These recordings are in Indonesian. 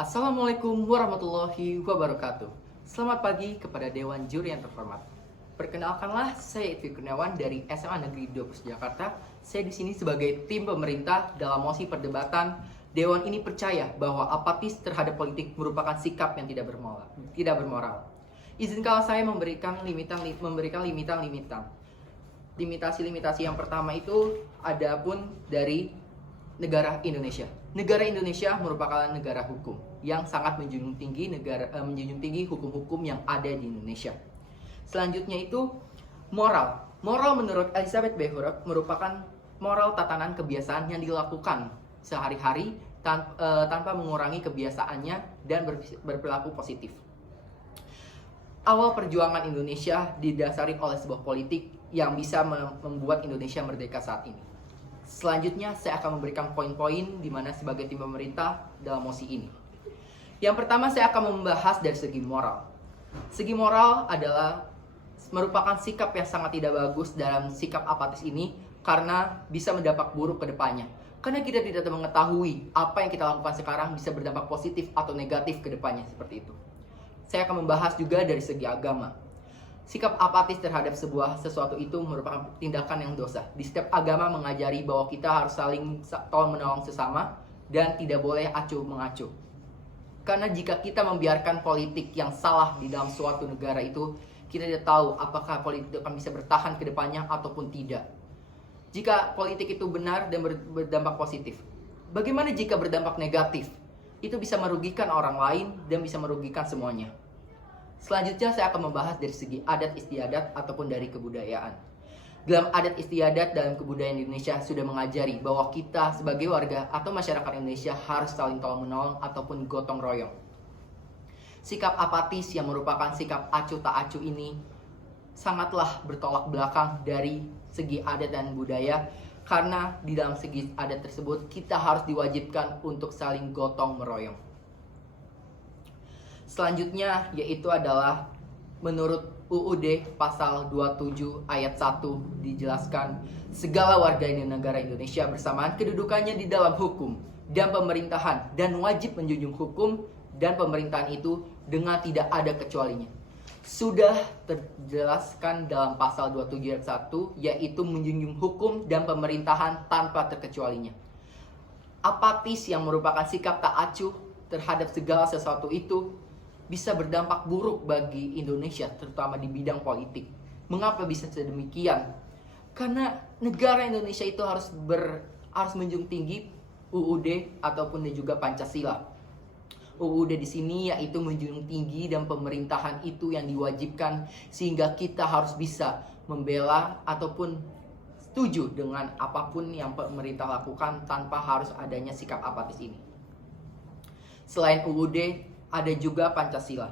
Assalamualaikum warahmatullahi wabarakatuh. Selamat pagi kepada Dewan Juri yang terhormat. Perkenalkanlah, saya Itfi Kurniawan dari SMA Negeri 20 Jakarta. Saya di sini sebagai tim pemerintah dalam mosi perdebatan. Dewan ini percaya bahwa apatis terhadap politik merupakan sikap yang tidak bermoral. Izinkanlah saya memberikan limita-limita. Limitasi yang pertama itu adapun dari negara Indonesia. Negara Indonesia merupakan negara hukum yang sangat menjunjung tinggi hukum-hukum yang ada di Indonesia. Selanjutnya itu moral. Moral menurut Elizabeth Behrer merupakan moral tatanan kebiasaan yang dilakukan sehari-hari tanpa mengurangi kebiasaannya dan berperilaku positif. Awal perjuangan Indonesia didasari oleh sebuah politik yang bisa membuat Indonesia merdeka saat ini. Selanjutnya saya akan memberikan poin-poin di mana sebagai tim pemerintah dalam mosi ini. Yang pertama saya akan membahas dari segi moral. Segi moral adalah merupakan sikap yang sangat tidak bagus dalam sikap apatis ini karena bisa berdampak buruk ke depannya. Karena kita tidak mengetahui apa yang kita lakukan sekarang bisa berdampak positif atau negatif ke depannya seperti itu. Saya akan membahas juga dari segi agama. Sikap apatis terhadap sesuatu itu merupakan tindakan yang dosa. Di setiap agama mengajari bahwa kita harus saling tolong menolong sesama dan tidak boleh acuh mengacuh. Karena jika kita membiarkan politik yang salah di dalam suatu negara itu, kita tidak tahu apakah politik itu akan bisa bertahan ke depannya ataupun tidak. Jika politik itu benar dan berdampak positif, bagaimana jika berdampak negatif? Itu bisa merugikan orang lain dan bisa merugikan semuanya. Selanjutnya saya akan membahas dari segi adat istiadat ataupun dari kebudayaan. Dalam adat istiadat dalam kebudayaan Indonesia sudah mengajari bahwa kita sebagai warga atau masyarakat Indonesia harus saling tolong menolong ataupun gotong royong. Sikap apatis yang merupakan sikap acuh tak acuh ini sangatlah bertolak belakang dari segi adat dan budaya, karena di dalam segi adat tersebut kita harus diwajibkan untuk saling gotong meroyong. Selanjutnya yaitu adalah menurut UUD pasal 27 ayat 1 dijelaskan segala warga negara Indonesia bersamaan kedudukannya di dalam hukum dan pemerintahan dan wajib menjunjung hukum dan pemerintahan itu dengan tidak ada kecualinya. Sudah terjelaskan dalam pasal 27 ayat 1 yaitu menjunjung hukum dan pemerintahan tanpa terkecualinya. Apatis yang merupakan sikap tak acuh terhadap segala sesuatu itu bisa berdampak buruk bagi Indonesia, terutama di bidang politik. Mengapa bisa sedemikian? Karena negara Indonesia itu harus menjunjung tinggi UUD ataupun juga Pancasila. UUD di sini yaitu menjunjung tinggi dan pemerintahan itu yang diwajibkan sehingga kita harus bisa membela ataupun setuju dengan apapun yang pemerintah lakukan tanpa harus adanya sikap apatis ini. Selain UUD, ada juga Pancasila.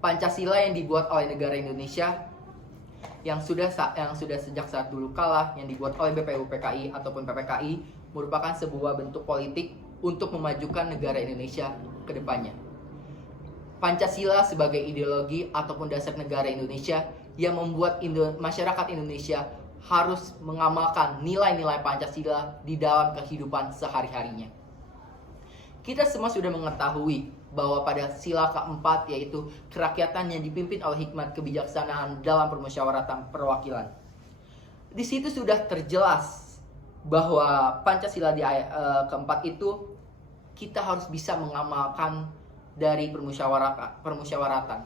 Pancasila yang dibuat oleh negara Indonesia yang sudah sejak saat dulu kala yang dibuat oleh BPUPKI ataupun PPKI merupakan sebuah bentuk politik untuk memajukan negara Indonesia ke depannya. Pancasila sebagai ideologi ataupun dasar negara Indonesia yang membuat masyarakat Indonesia harus mengamalkan nilai-nilai Pancasila di dalam kehidupan sehari-harinya. Kita semua sudah mengetahui bahwa pada sila keempat yaitu kerakyatan yang dipimpin oleh hikmat kebijaksanaan dalam permusyawaratan perwakilan. Di situ sudah terjelas bahwa Pancasila di keempat itu kita harus bisa mengamalkan dari permusyawaratan.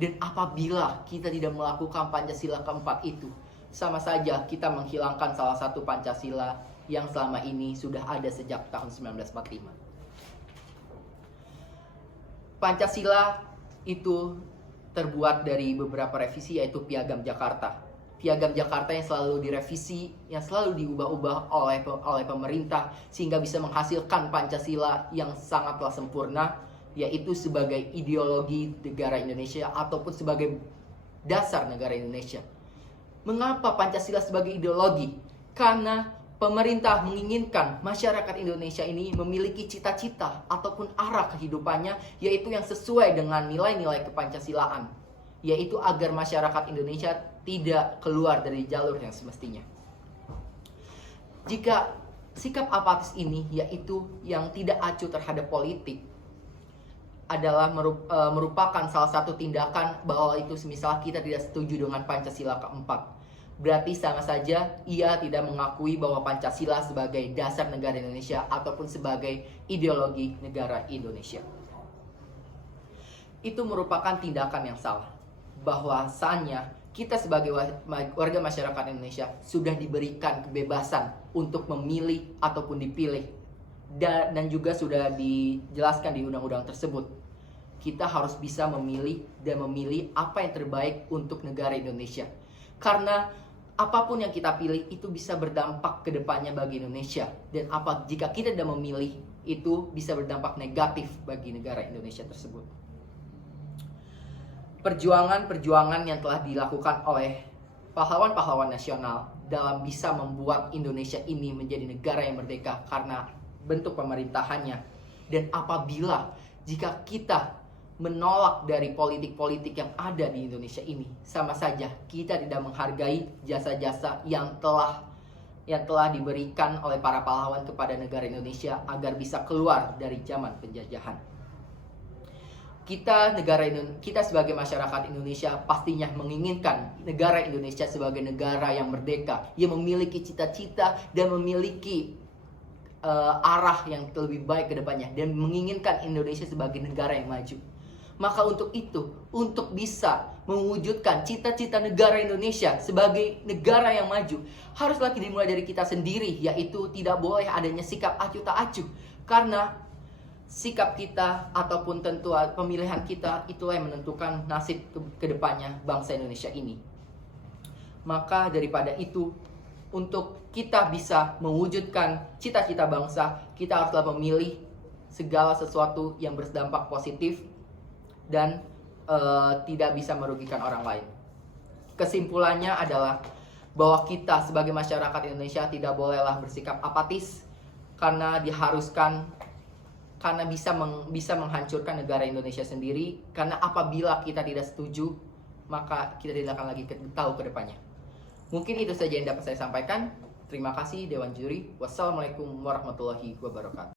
Dan apabila kita tidak melakukan Pancasila keempat itu, sama saja kita menghilangkan salah satu Pancasila yang selama ini sudah ada sejak tahun 1945. Pancasila itu terbuat dari beberapa revisi yaitu Piagam Jakarta. Piagam Jakarta yang selalu direvisi, yang selalu diubah-ubah oleh pemerintah sehingga bisa menghasilkan Pancasila yang sangatlah sempurna, yaitu sebagai ideologi negara Indonesia ataupun sebagai dasar negara Indonesia. Mengapa Pancasila sebagai ideologi? Karena pemerintah menginginkan masyarakat Indonesia ini memiliki cita-cita ataupun arah kehidupannya yaitu yang sesuai dengan nilai-nilai kepancasilaan, yaitu agar masyarakat Indonesia tidak keluar dari jalur yang semestinya. Jika sikap apatis ini yaitu yang tidak acuh terhadap politik, adalah merupakan salah satu tindakan bahwa itu semisal kita tidak setuju dengan Pancasila keempat. Berarti sama saja ia tidak mengakui bahwa Pancasila sebagai dasar negara Indonesia ataupun sebagai ideologi negara Indonesia. Itu merupakan tindakan yang salah. Bahwasannya kita sebagai warga masyarakat Indonesia sudah diberikan kebebasan untuk memilih ataupun dipilih. Dan juga sudah dijelaskan di undang-undang tersebut. Kita harus bisa memilih dan memilih apa yang terbaik untuk negara Indonesia. Karena apapun yang kita pilih itu bisa berdampak ke depannya bagi Indonesia. Dan jika kita tidak memilih, itu bisa berdampak negatif bagi negara Indonesia tersebut. Perjuangan-perjuangan yang telah dilakukan oleh pahlawan-pahlawan nasional dalam bisa membuat Indonesia ini menjadi negara yang merdeka karena bentuk pemerintahannya. Dan apabila jika kita menolak dari politik-politik yang ada di Indonesia ini, sama saja kita tidak menghargai jasa-jasa yang telah diberikan oleh para pahlawan kepada negara Indonesia agar bisa keluar dari zaman penjajahan. Kita sebagai masyarakat Indonesia pastinya menginginkan negara Indonesia sebagai negara yang merdeka, yang memiliki cita-cita dan memiliki arah yang lebih baik ke depannya, dan menginginkan Indonesia sebagai negara yang maju. Maka untuk itu, untuk bisa mewujudkan cita-cita negara Indonesia sebagai negara yang maju, haruslah dimulai dari kita sendiri, yaitu tidak boleh adanya sikap acuh tak acuh. Karena sikap kita ataupun tentu pemilihan kita itulah yang menentukan nasib ke depannya bangsa Indonesia ini. Maka daripada itu, untuk kita bisa mewujudkan cita-cita bangsa, kita haruslah memilih segala sesuatu yang berdampak positif dan tidak bisa merugikan orang lain. Kesimpulannya adalah bahwa kita sebagai masyarakat Indonesia tidak bolehlah bersikap apatis karena diharuskan, karena bisa menghancurkan negara Indonesia sendiri. Karena apabila kita tidak setuju, maka kita tidak akan lagi tahu ke depannya. Mungkin itu saja yang dapat saya sampaikan. Terima kasih Dewan Juri. Wassalamualaikum warahmatullahi wabarakatuh.